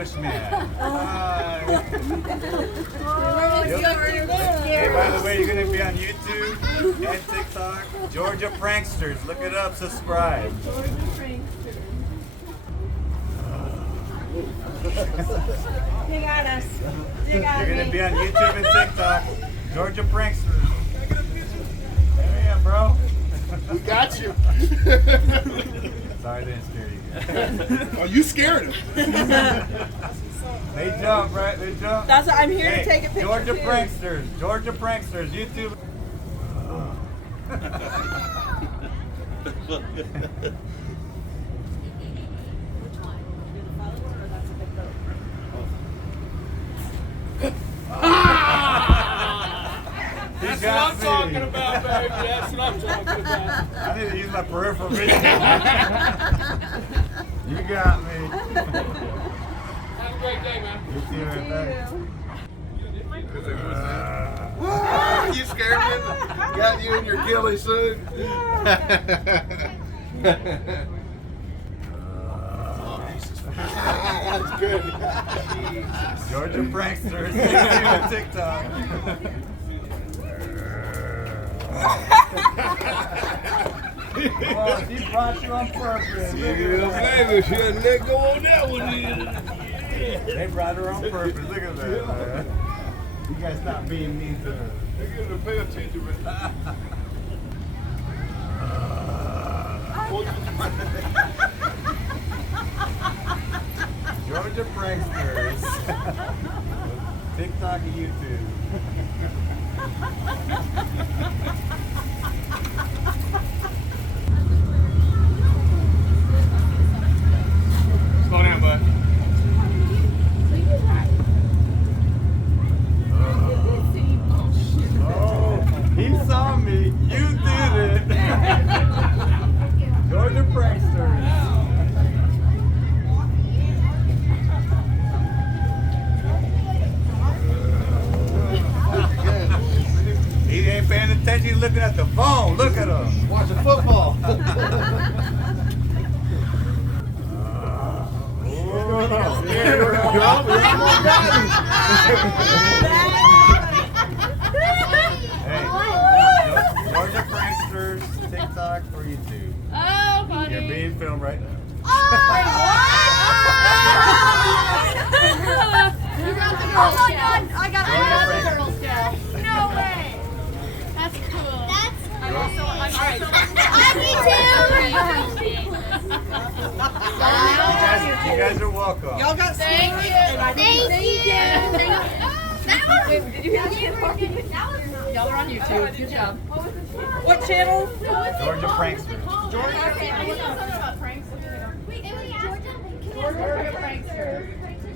Bushman. Hi. Hey, by the way, you're going to be on YouTube and TikTok. Georgia Pranksters. Look it up. Subscribe. Georgia Pranksters. You got us. You got You're going to be on YouTube and TikTok. Georgia Pranksters. There I am, bro. We got you. Sorry I didn't scare you. Oh, you scared him. They jump, right? They jump. That's what I'm here to take a picture. Georgia too. Pranksters. Georgia Pranksters. YouTube. That's what I'm talking about, baby. That's what I'm talking about. I need to use my peripheral vision. You got me. Have a great day, man. You too, man. Thanks. You scared me. Got you in your ghillie suit. That's good. Georgia Pranksters. YouTube and TikTok. Oh, she brought you on purpose. Look at that. Baby, she had let go on that one. They brought her on purpose. Look at that, man. You guys stop being mean to her. They're going to pay attention, man. Georgia Pranksters. TikTok and YouTube. Slow down, bud. Oh, he saw me. You did it. Georgia Pranksters. He ain't paying attention. He's looking at the phone. Look at him. Watching football. Hey, Georgia Pranksters, TikTok or YouTube. Oh, buddy. You're being filmed right now. You got the Girl Scout. I got the Girl Scout. No way. That's cool. I'm also You guys are welcome. Y'all got Thank you. Thank you. Wait, did you hear me? Y'all are on YouTube. Good job. What channel? Georgia Pranksters. Georgia Pranksters. Georgia Pranksters.